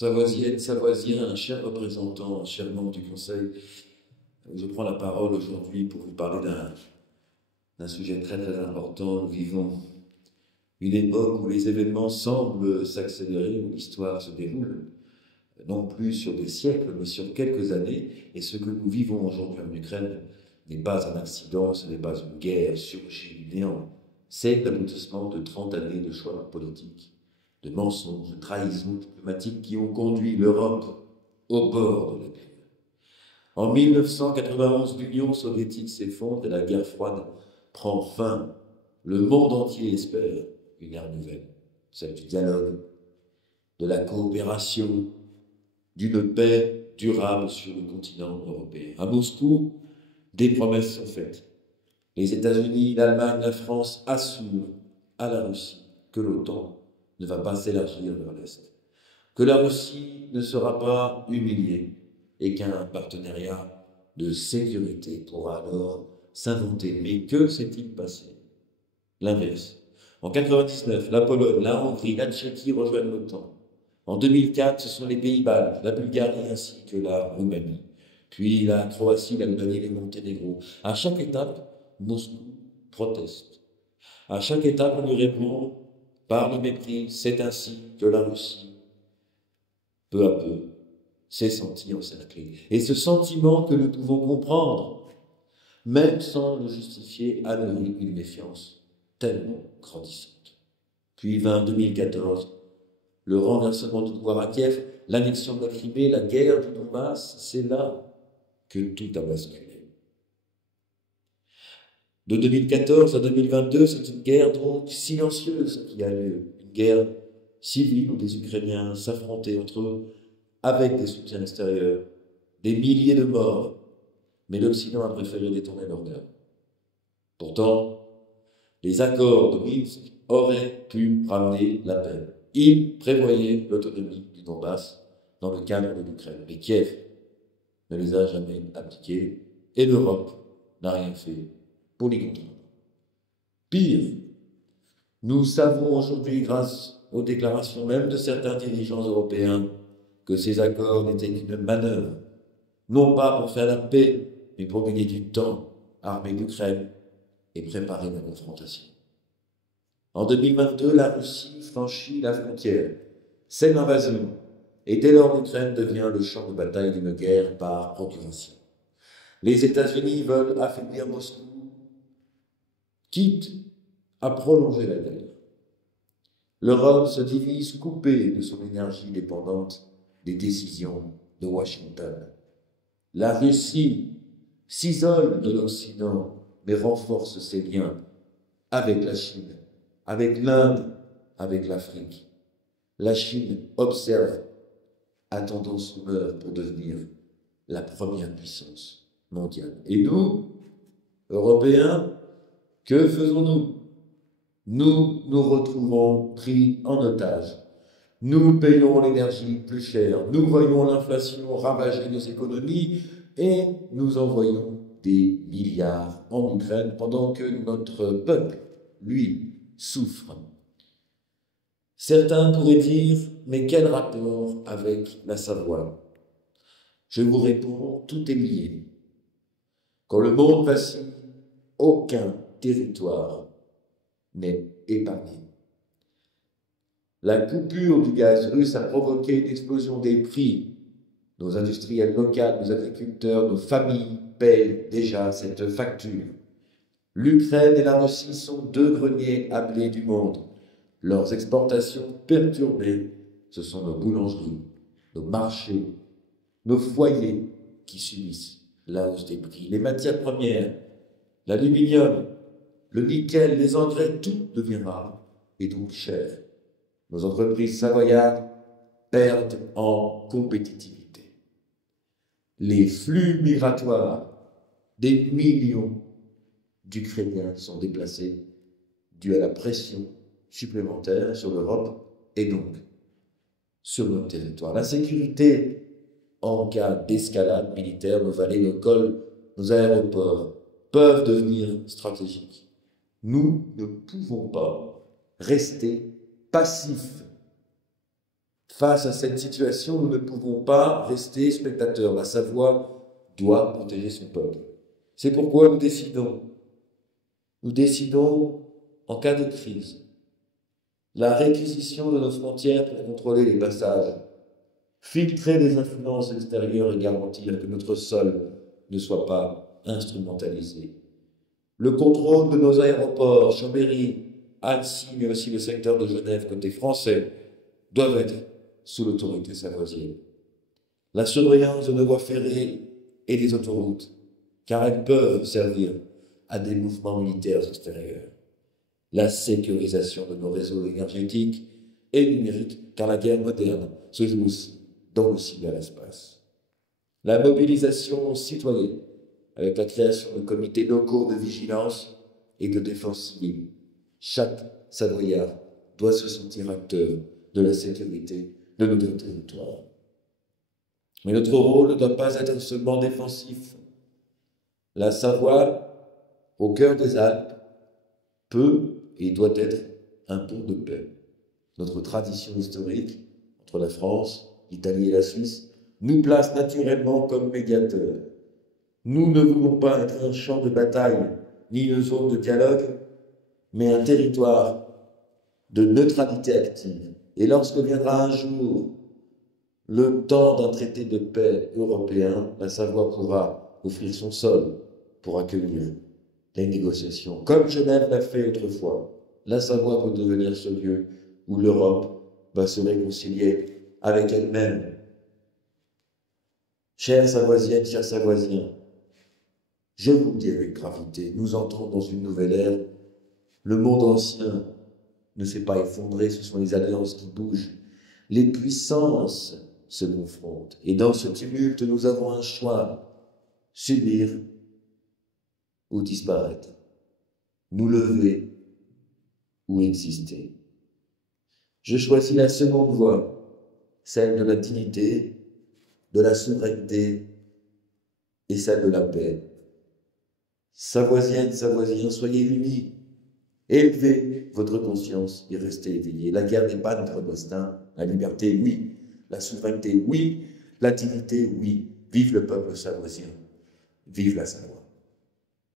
Savoisienne, Savoisien, cher représentant, cher membre du Conseil, je prends la parole aujourd'hui pour vous parler d'un sujet très très important. Nous vivons une époque où les événements semblent s'accélérer, où l'histoire se déroule, non plus sur des siècles, mais sur quelques années. Et ce que nous vivons aujourd'hui en Ukraine n'est pas un accident, ce n'est pas une guerre surgie du néant. C'est l'aboutissement de 30 années de choix politiques, de mensonges, de trahisons diplomatiques qui ont conduit l'Europe au bord de la guerre. En 1991, l'Union soviétique s'effondre et la guerre froide prend fin. Le monde entier espère une ère nouvelle, celle du dialogue, de la coopération, d'une paix durable sur le continent européen. À Moscou, des promesses sont faites. Les États-Unis, l'Allemagne, la France assurent à la Russie que l'OTAN ne va pas s'élargir vers l'Est, que la Russie ne sera pas humiliée et qu'un partenariat de sécurité pourra alors s'inventer. Mais que s'est-il passé? L'inverse. En 1999, la Pologne, la Hongrie, la Tchéquie rejoignent l'OTAN. En 2004, ce sont les Pays-Bas, la Bulgarie ainsi que la Roumanie. Puis la Croatie, l'Albanie et le Monténégro. À chaque étape, Moscou proteste. À chaque étape, on lui répond par le mépris. C'est ainsi que la Russie, peu à peu, s'est sentie encerclée. Et ce sentiment que nous pouvons comprendre, même sans le justifier, a nourri une méfiance tellement grandissante. Puis vint 2014, le renversement du pouvoir à Kiev, l'annexion de la Crimée, la guerre du Donbass, c'est là que tout a basculé. De 2014 à 2022, c'est une guerre donc silencieuse qui a lieu, une guerre civile où des Ukrainiens s'affrontaient entre eux avec des soutiens extérieurs, des milliers de morts, mais l'Occident a préféré détourner leur regard. Pourtant, les accords de Minsk auraient pu ramener la paix. Ils prévoyaient l'autonomie du Donbass dans le cadre de l'Ukraine. Mais Kiev ne les a jamais appliqués et l'Europe n'a rien fait pour les contraindre. Pire, nous savons aujourd'hui, grâce aux déclarations même de certains dirigeants européens, que ces accords n'étaient qu'une manœuvre, non pas pour faire la paix, mais pour gagner du temps, armer l'Ukraine et préparer la confrontation. En 2022, la Russie franchit la frontière, c'est l'invasion, et dès lors l'Ukraine devient le champ de bataille d'une guerre par procuration. Les États-Unis veulent affaiblir Moscou, quitte à prolonger la guerre. L'Europe se divise, coupée de son énergie dépendante des décisions de Washington. La Russie s'isole de l'Occident, mais renforce ses liens avec la Chine, avec l'Inde, avec l'Afrique. La Chine observe, attendant son heure pour devenir la première puissance mondiale. Et nous, Européens, que faisons-nous? Nous nous retrouvons pris en otage. Nous payons l'énergie plus cher, nous voyons l'inflation ravager nos économies et nous envoyons des milliards en Ukraine pendant que notre peuple, lui, souffre. Certains pourraient dire, mais quel rapport avec la Savoie? Je vous réponds, tout est lié. Quand le monde vacille, aucun territoire n'est épargné. La coupure du gaz russe a provoqué une explosion des prix. Nos industriels locaux, nos agriculteurs, nos familles paient déjà cette facture. L'Ukraine et la Russie sont deux greniers à blé du monde. Leurs exportations perturbées, ce sont nos boulangeries, nos marchés, nos foyers qui subissent la hausse des prix. Les matières premières, l'aluminium, le nickel, les engrais, tout devient rare et donc cher. Nos entreprises savoyardes perdent en compétitivité. Les flux migratoires, des millions d'Ukrainiens sont déplacés dû à la pression supplémentaire sur l'Europe et donc sur notre territoire. L'insécurité en cas d'escalade militaire, nos vallées, nos cols, nos aéroports peuvent devenir stratégiques. Nous ne pouvons pas rester passifs Face à cette situation, nous ne pouvons pas rester spectateurs. La Savoie doit protéger son peuple. C'est pourquoi nous décidons, en cas de crise, la réquisition de nos frontières pour contrôler les passages, filtrer les influences extérieures et garantir que notre sol ne soit pas instrumentalisé. Le contrôle de nos aéroports, Chambéry, Annecy, mais aussi le secteur de Genève côté français, doivent être sous l'autorité savoisienne. La surveillance de nos voies ferrées et des autoroutes, car elles peuvent servir à des mouvements militaires extérieurs. La sécurisation de nos réseaux énergétiques et numériques, car la guerre moderne se joue aussi dans le cyberespace. La mobilisation citoyenne, avec la création de comités locaux de vigilance et de défense civile. Chaque Savoyard doit se sentir acteur de la sécurité de notre territoire. Mais notre rôle ne doit pas être seulement défensif. La Savoie, au cœur des Alpes, peut et doit être un pont de paix. Notre tradition historique entre la France, l'Italie et la Suisse nous place naturellement comme médiateurs. Nous ne voulons pas être un champ de bataille, ni une zone de dialogue, mais un territoire de neutralité active. Et lorsque viendra un jour le temps d'un traité de paix européen, la Savoie pourra offrir son sol pour accueillir les négociations. Comme Genève l'a fait autrefois, la Savoie peut devenir ce lieu où l'Europe va se réconcilier avec elle-même. Chères Savoisiennes, chers Savoisiens, je vous le dis avec gravité, nous entrons dans une nouvelle ère. Le monde ancien ne s'est pas effondré, ce sont les alliances qui bougent. Les puissances se confrontent. Et dans ce tumulte, nous avons un choix: subir ou disparaître, nous lever ou exister. Je choisis la seconde voie, celle de la dignité, de la souveraineté et celle de la paix. Savoisiennes, Savoisiens, soyez unis, élevez votre conscience et restez éveillés. La guerre n'est pas notre destin. La liberté, oui. La souveraineté, oui. La dignité, oui. Vive le peuple savoisien. Vive la Savoie.